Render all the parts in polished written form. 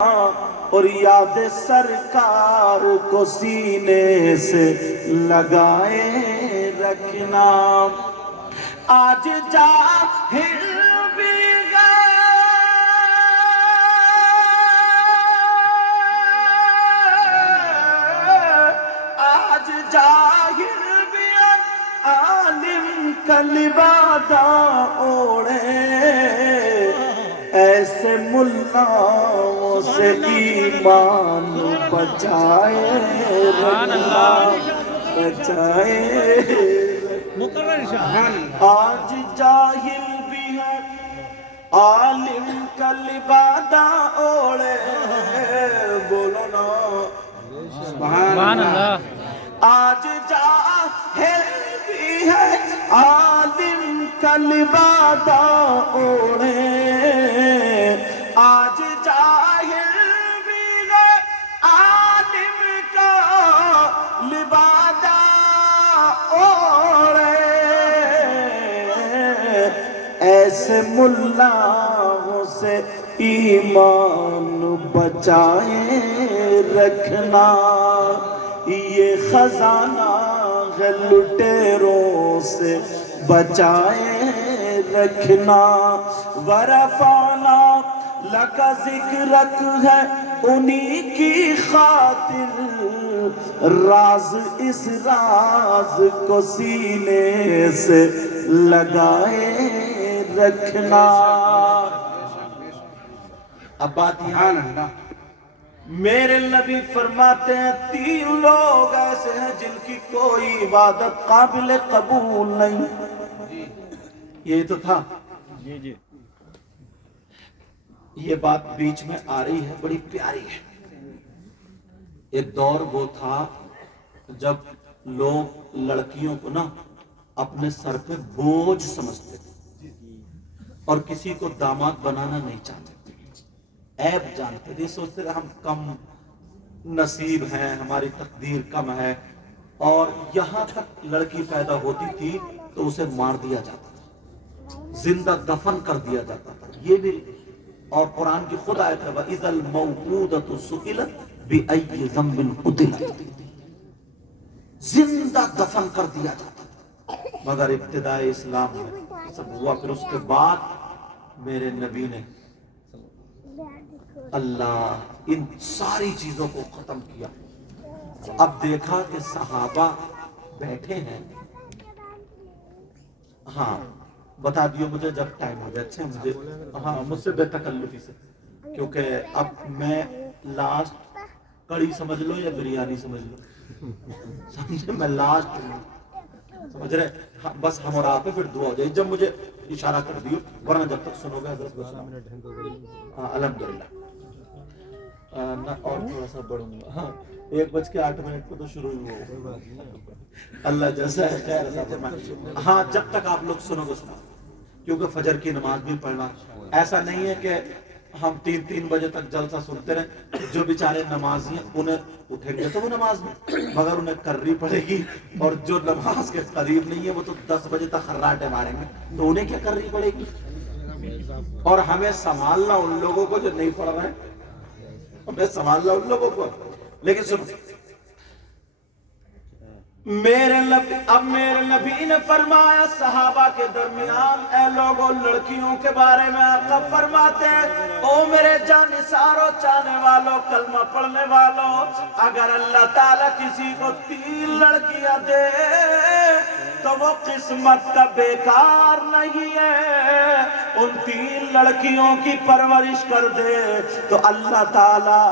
اور یاد سرکار کو سینے سے لگائے رکھنا. آج جاہل بھی گئے آج جاہل بھی عالم کا لبادہ اوڑے. ایسے ملاؤں سے ایمان بچائے رکھنا بچائے. آج جاہل بھی ہے عالم کا لبادہ اوڑے. بولو نا سبحان اللہ. آج جاہل بھی ہے عالم کا لبادہ اوڑے. آج جاہل بھی ہے عالم کا لبادہ اوڑے. ایسے ملاؤں سے ایمان بچائے رکھنا. یہ خزانہ ہے لٹیروں سے بچائے رکھنا. ورفعنا لک ذکرک ہے انہی کی خاطر. راز اس راز کو سینے سے لگائے رکھنا. اب بات یہاں ہے. میرے نبی فرماتے ہیں 3 لوگ ایسے ہیں جن کی کوئی عبادت قابل قبول نہیں. یہ تو تھا. یہ بات بیچ میں آ رہی ہے بڑی پیاری ہے. ایک دور وہ تھا جب لوگ لڑکیوں کو نا اپنے سر پہ بوجھ سمجھتے تھے اور کسی کو داماد بنانا نہیں چاہتے تھے. عیب جانتے تھے. سوچتے تھے ہم کم نصیب ہیں, ہماری تقدیر کم ہے. اور یہاں تک لڑکی پیدا ہوتی تھی تو اسے مار دیا جاتا تھا, زندہ دفن کر دیا جاتا تھا. یہ بھی اور قرآن کی خود آیت ہے وَإِذَا الْمَوْءُودَةُ سُئِلَتْ بِأَيِّ ذَنبٍ قُتِلَتْ. زندہ دفن کر دیا جاتا تھا. مگر ابتدائے اسلام میں سب ہوا. پھر اس کے بعد میرے نبی نے اللہ ان ساری چیزوں کو ختم کیا. اب دیکھا کہ صحابہ بیٹھے ہیں. ہاں بتا دیو مجھے جب ٹائم ہو جائے. اچھا مجھے ہاں مجھ سے بے تکلفی سے, کیونکہ اب میں لاسٹ کڑی سمجھ لو یا بریانی سمجھ لو, سمجھے میں لاسٹ سمجھ رہے. بس ہم اور آپ پھر دعا ہو جائے جب مجھے اشارہ کر دیو, ورنہ جب تک سنو گے حضرت الحمدللہ. اور تھوڑا سا بڑھوں گا. ہاں 1:08 کو تو شروع ہو. اللہ جیسا ہے خیر. ہاں جب تک آپ لوگ سنو گے سنو, کیونکہ فجر کی نماز بھی پڑھنا. ایسا نہیں ہے کہ ہم 3 بجے تک جلسہ سنتے رہے. جو بیچارے نمازی ہیں انہیں اٹھیں گے تو وہ نماز میں, مگر انہیں کرنی پڑے گی. اور جو نماز کے قریب نہیں ہے وہ تو 10 بجے تک خراٹے ماریں گے, تو انہیں کیا کرنی پڑے گی. اور ہمیں سنبھالنا ان لوگوں کو جو نہیں پڑھ رہے ہیں, ہمیں سنبھالنا ان لوگوں کو. لیکن سنو میرے نبی نے فرمایا صحابہ کے درمیان اے لوگوں لڑکیوں کے بارے میں آقا فرماتے ہیں او میرے جانثارو چاہنے والوں کلمہ پڑھنے والوں, اگر اللہ تعالیٰ کسی کو 3 لڑکیاں دے تو وہ قسمت کا بیکار نہیں ہے. ان 3 لڑکیوں کی پرورش کر دے تو اللہ تعالیٰ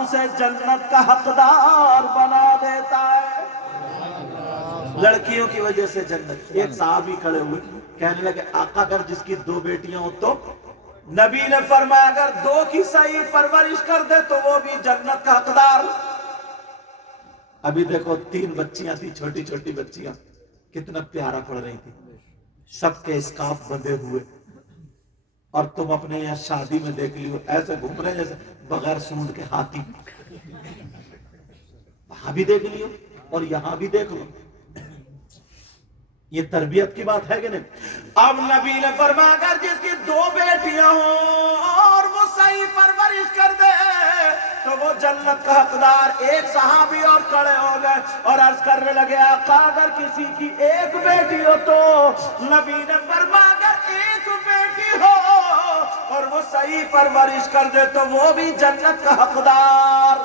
اسے جنت کا حقدار بنا دیتا ہے. لڑکیوں کی وجہ سے جنت. ایک صحابی کھڑے ہوئے کہنے لگے آقا اگر جس کی 2 بیٹیاں ہو تو. نبی نے فرمایا اگر 2 کی صحیح پرورش کر دے تو وہ بھی جنت کا حقدار. ابھی دیکھو 3 بچیاں تھی, چھوٹی چھوٹی بچیاں, کتنا پیارا پڑھ رہی تھی, سب کے اسکارف بندھے ہوئے. اور تم اپنے یہاں شادی میں دیکھ لیو ایسے گھوم رہے جیسے بغیر سونڈ کے ہاتھی. وہاں بھی دیکھ لیو اور یہاں بھی دیکھ لو. یہ تربیت کی بات ہے کہ نہیں؟ اب نبی نے فرمایا اگر جس کی 2 بیٹیاں ہوں اور وہ صحیح پرورش کر دے जन्नत का हकदार। एक सहाबी और खड़े हो गए और अर्ज करने लगे, आका अगर किसी की एक बेटी हो तो, नबी ने फरमाया अगर एक बेटी हो और वो सही परवरिश कर दे तो वो भी जन्नत का हकदार।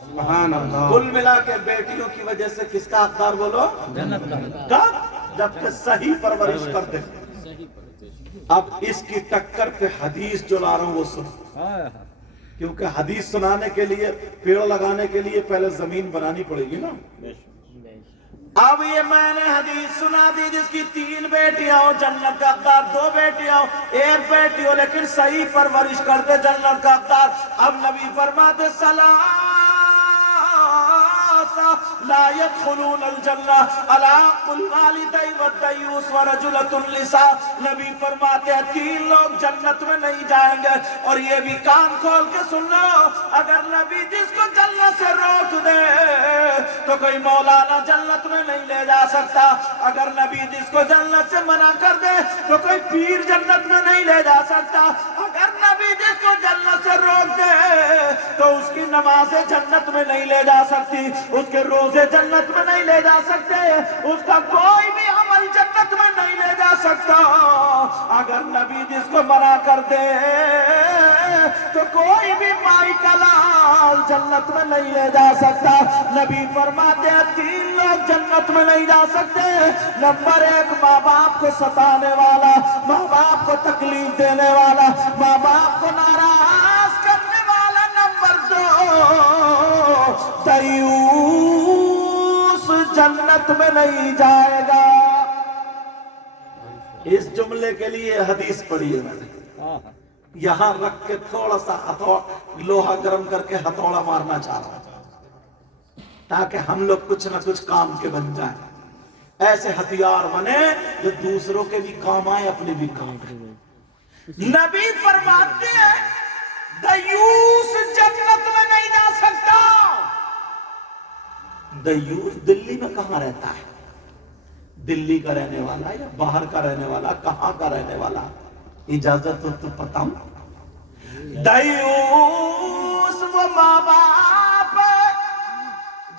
सुभान अल्लाह। कुल मिला के बेटियों की वजह से किसका हकदार बोलो? जन्नत का। कब? जबकि सही परवरिश कर दे। अब इसकी टक्कर पे हदीस जो ला रहा हूं वो सुन, क्योंकि हदीस सुनाने के लिए, पेड़ लगाने के लिए पहले जमीन बनानी पड़ेगी ना। अब ये मैंने हदीस सुना दी जिसकी 3 बेटियां हो जन्नत का हकदार, 2 बेटियां हो, 1 बेटी हो लेकिन सही परवरिश करते जन्नत का हकदार। अब नबी फरमाते सलासा ला यदखुलूनल जन्नह अला कुल वालिदै वद्दयूस व रजुलतुन लिसा। नबी फरमाते हैं 3 लोग जन्नत में नहीं जाएंगे। और ये भी कान खोल के सुन लो, अगर नबी जिसको जन्नत से रोक दे तो कोई मौलाना जन्नत में नहीं ले जा सकता। अगर नबी जिसको जन्नत से मना कर दे तो कोई पीर जन्नत में नहीं ले जा सकता। अगर नबी जिसको जन्नत से रोक दे तो उसकी नमाजें जन्नत में नहीं ले जा सकती, उसके रोजे जन्नत में नहीं ले जा सकते, उसका कोई भी अमल जन्नत में नहीं ले जा सकता। अगर नबी जिसको मना कर दे तो कोई भी माई का लाल जन्नत में नहीं ले जा सकता। नबी फरमाते हैं 3 लोग जन्नत में नहीं जा सकते। नंबर 1 माँ बाप को सताने वाला, माँ बाप को तकलीफ देने वाला, माँ बाप को नाराज करने वाला। नंबर 2 दयूस जन्नत में नहीं जाएगा। इस जुमले के लिए हदीस पढ़ी है मैंने, यहां रख के थोड़ा सा लोहा गर्म करके हथौड़ा मारना चाह रहा हूं ताकि हम लोग कुछ ना कुछ काम के बन जाएं, ऐसे हथियार बने जो दूसरों के भी काम आए, अपने भी काम आए। नबी फरमाते हैं दयूस जन्नत में नहीं जा सकता। दयूस दिल्ली में कहां रहता है? दिल्ली का रहने वाला या बाहर का रहने वाला, कहां का रहने वाला? इजाजत हो तो पता हूं। दयूस वो माँ बाप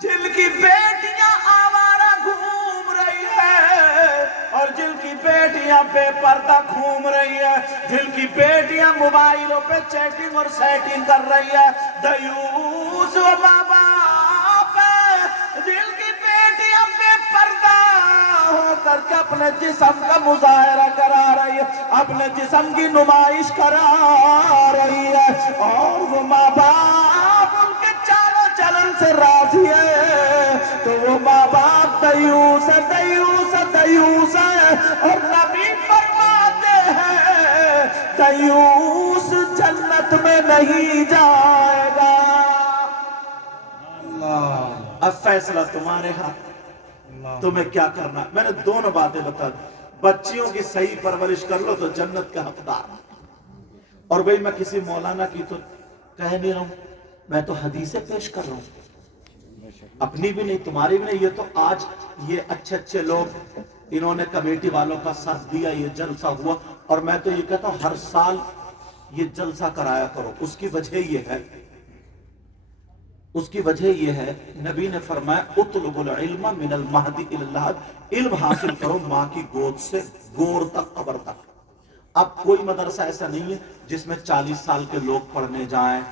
जिनकी बेटियां आवारा घूम रही है और जिनकी बेटियां बेपर्दा घूम रही है, जिनकी बेटियां मोबाइलों पे चैटिंग और सेटिंग कर रही है। दयूस वो माँ बाप जिनकी बेटियां बेपर्दा होकर के अपने जिस्म का मुजाहरा करा रही है, अपने जिस्म की नुमाइश करा रही है, और वो माँ बाप उनके चालों चलन से राजी है, तो वो माँ बाप दयूस है, दयूस है, दयूस है। और नबी फरमाते हैं दयूस जन्नत में नहीं जाएगा। अब फैसला तुम्हारे हाथ, तुम्हें क्या करना। मैंने 2 बातें बता दी, बच्चियों की सही परवरिश कर लो तो जन्नत का हकदार। और भाई मैं किसी मौलाना की तो कह नहीं रहा हूं, मैं तो हदीसें पेश कर रहा हूं, अपनी भी नहीं तुम्हारी भी नहीं। ये तो आज ये अच्छे अच्छे लोग, इन्होंने कमेटी वालों का साथ दिया, ये जलसा हुआ, और मैं तो ये कहता हूं हर साल ये जलसा कराया करो। उसकी वजह ये है, उसकी वजह यह है, नबी ने फरमाया उतलुबुल इल्म मिनल महदी इलल लहद, इल्म हासिल करो माँ की गोद से गोर तक, कब्र तक। अब कोई मदरसा ऐसा नहीं है जिसमें 40 साल के लोग पढ़ने जाएं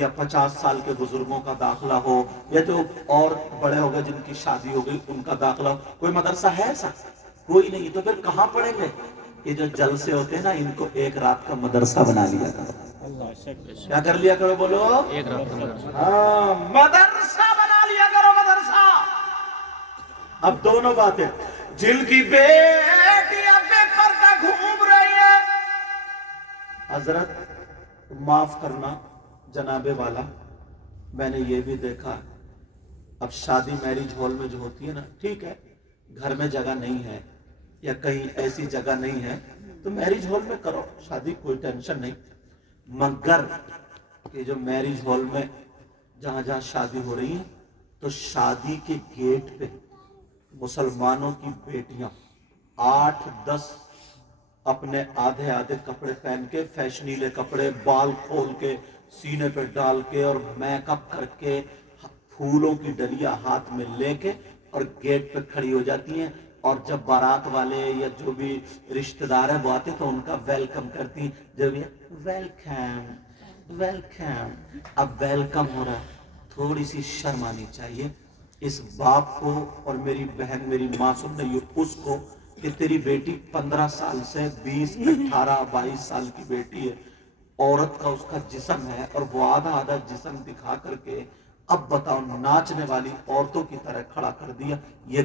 या 50 साल के बुजुर्गों का दाखिला हो, या जो और बड़े हो गए जिनकी शादी हो गई उनका दाखिला हो। कोई मदरसा है ऐसा? कोई नहीं। तो फिर कहां पढ़ेंगे? ये जो जलसे होते हैं ना, इनको एक रात का मदरसा बना लिया करो। क्या कर लिया करो? बोलो, एक रात का मदरसा। हाँ, मदरसा बना लिया करो, मदरसा। अब 2 बातें, जिनकी बेटी अब बेपर्दा घूम रही है, हजरत माफ करना जनाबे वाला, मैंने ये भी देखा, अब शादी मैरिज हॉल में जो होती है ना, ठीक है घर में जगह नहीं है या कहीं ऐसी जगह नहीं है तो मैरिज हॉल में करो शादी, कोई टेंशन नहीं। मगर ये जो मैरिज हॉल में जहां जहां शादी हो रही है, तो शादी के गेट पे मुसलमानों की बेटियां 8-10 अपने आधे आधे कपड़े पहन के, फैशनीले कपड़े, बाल खोल के, सीने पे डाल के और मेकअप करके फूलों की डलिया हाथ में लेके और गेट पे खड़ी हो जाती हैं, और जब बारात वाले या जो भी रिश्तेदार है वो आते तो उनका वेलकम करती हैं। जब ये वेलकम वेलकम, अब वेलकम हो रहा है, थोड़ी सी शर्म आनी चाहिए इस बाप को। और मेरी बहन मेरी माँ सुन रही हो उसको, कि तेरी बेटी 15 साल से 20 18 22 साल की बेटी है, औरत का उसका जिस्म है, और वो आधा आधा जिस्म दिखा करके अब बताओ नाचने वाली औरतों की तरह खड़ा कर दिया। ये